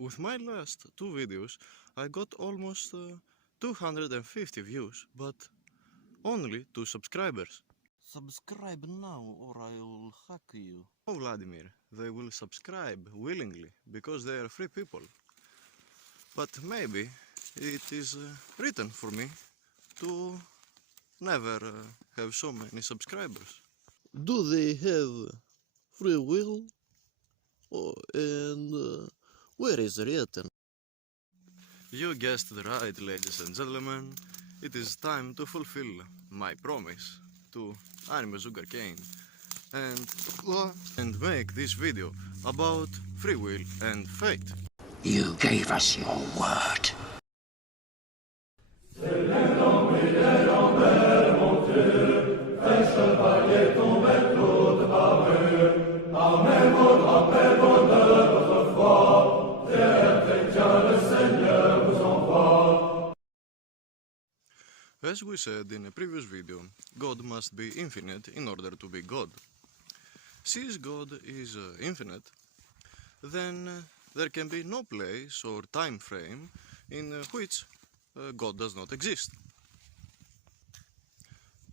With my last two videos, I got almost 250 views, but only 2 subscribers. Subscribe now or I'll hack you. Oh, Vladimir, they will subscribe willingly, because they are free people. But maybe it is written for me to never have so many subscribers. Do they have free will? Oh, and where is written? You guessed right, ladies and gentlemen. It is time to fulfill my promise to Anime Sugarcane and make this video about free will and fate. You gave us your word. As we said in a previous video, God must be infinite in order to be God. Since God is infinite, then there can be no place or time frame in which God does not exist.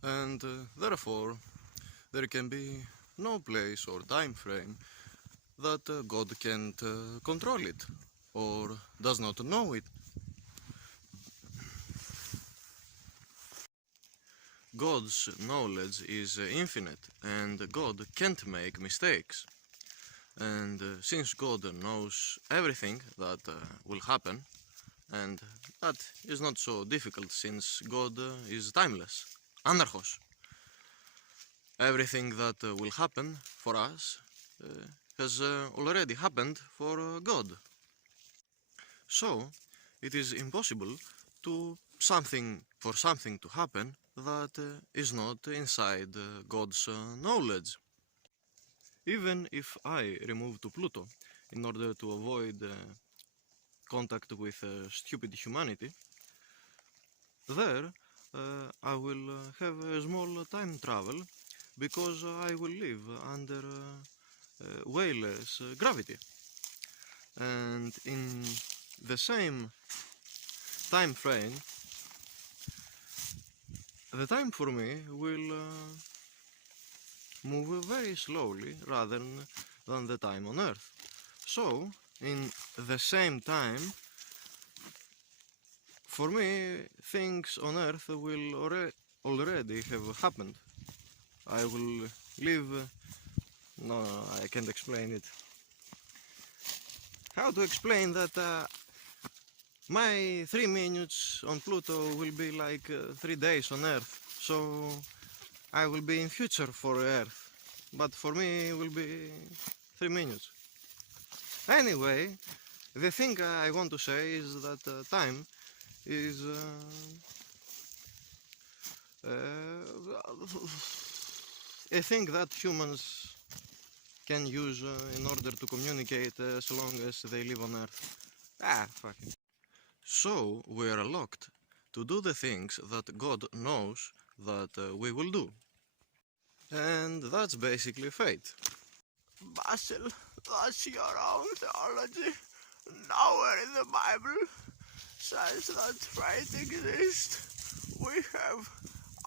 And therefore, there can be no place or time frame that God can't control it or does not know it. God's knowledge is infinite, and God can't make mistakes. And since God knows everything that will happen, and that is not so difficult since God is timeless, anarchos. Everything that will happen for us has already happened for God. So, it is impossible for something to happen that is not inside God's knowledge. Even if I remove to Pluto in order to avoid contact with stupid humanity, there I will have a small time travel because I will live under way less gravity. And in the same time frame, the time for me will move very slowly rather than the time on Earth. So, in the same time, for me, things on Earth will already have happened. I will live... No, I can't explain it. How to explain that my 3 minutes on Pluto will be like 3 days on Earth. So I will be in future for Earth, but for me it will be 3 minutes. Anyway, the thing I want to say is that time is a thing that humans can use in order to communicate as long as they live on Earth. Fuck it. So we are locked to do the things that God knows that we will do. And that's basically fate. Basil, that's your own theology. Nowhere in the Bible says that fate exists. We have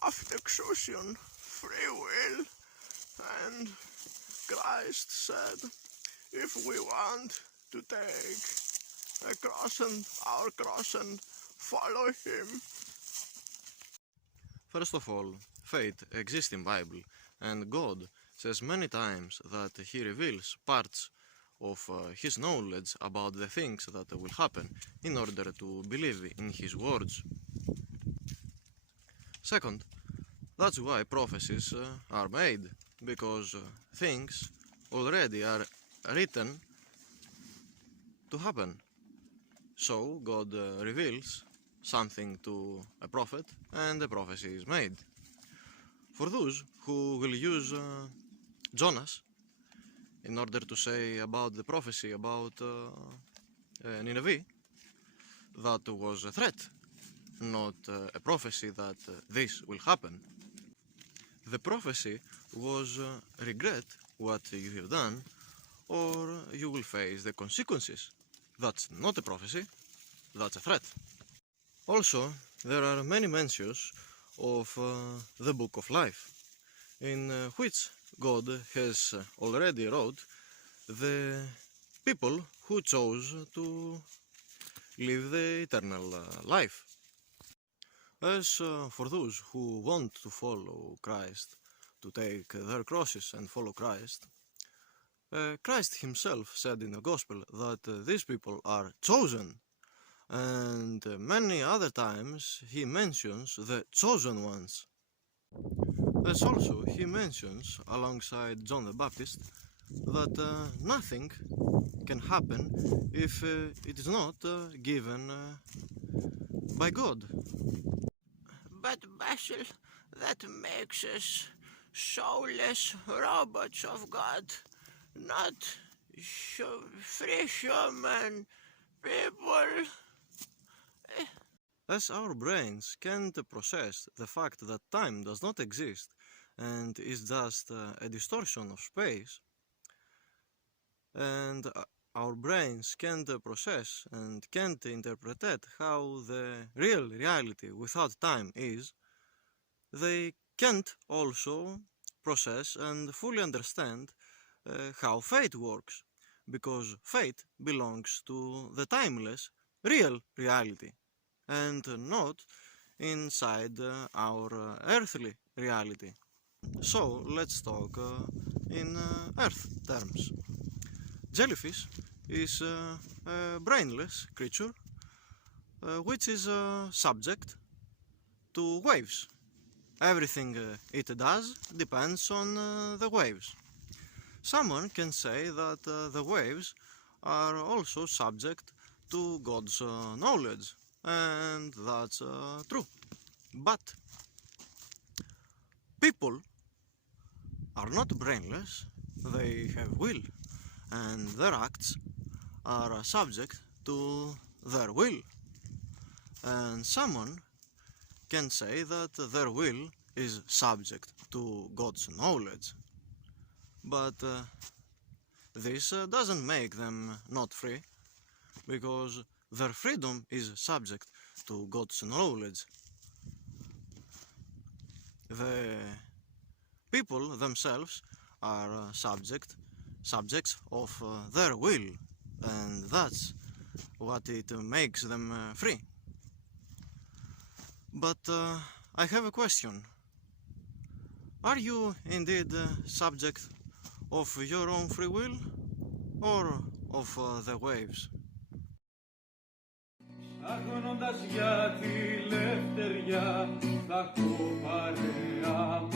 affectation, free will, and Christ said, if we want to take our cross and follow him. First of all, fate exists in Bible, and God says many times that he reveals parts of his knowledge about the things that will happen in order to believe in his words. Second, that's why prophecies are made, because things already are written to happen. So God reveals something to a prophet and a prophecy is made. For those who will use Jonas in order to say about the prophecy about Nineveh, that was a threat, not a prophecy that this will happen. The prophecy was regret what you have done, or you will face the consequences. that's not a prophecy, that's a threat. Also, there are many mentions of the Book of Life, in which God has already wrote the people who chose to live the eternal life. As for those who want to follow Christ, to take their crosses and follow Christ, Christ himself said in the Gospel that these people are chosen, and many other times he mentions the chosen ones. As also he mentions, alongside John the Baptist, that nothing can happen if it is not given by God. But Basil, that makes us soulless robots of God, not free human people. As our brains can't process the fact that time does not exist and is just a distortion of space, and our brains can't process and can't interpret how the real reality without time is, they can't also process and fully understand how fate works, because fate belongs to the timeless, real reality, and not inside our earthly reality. So let's talk in Earth terms. Jellyfish is a brainless creature which is subject to waves. Everything it does depends on the waves. Someone can say that the waves are also subject to God's knowledge, and that's true. But people are not brainless, they have will, and their acts are subject to their will. And someone can say that their will is subject to God's knowledge. But this doesn't make them not free, because their freedom is subject to God's knowledge. The people themselves are subjects of their will, and that's what it makes them free. But I have a question. Are you indeed subject of your own free will, or of the waves? Ψάχνοντας για τη λευτεριά θα έχω παρέα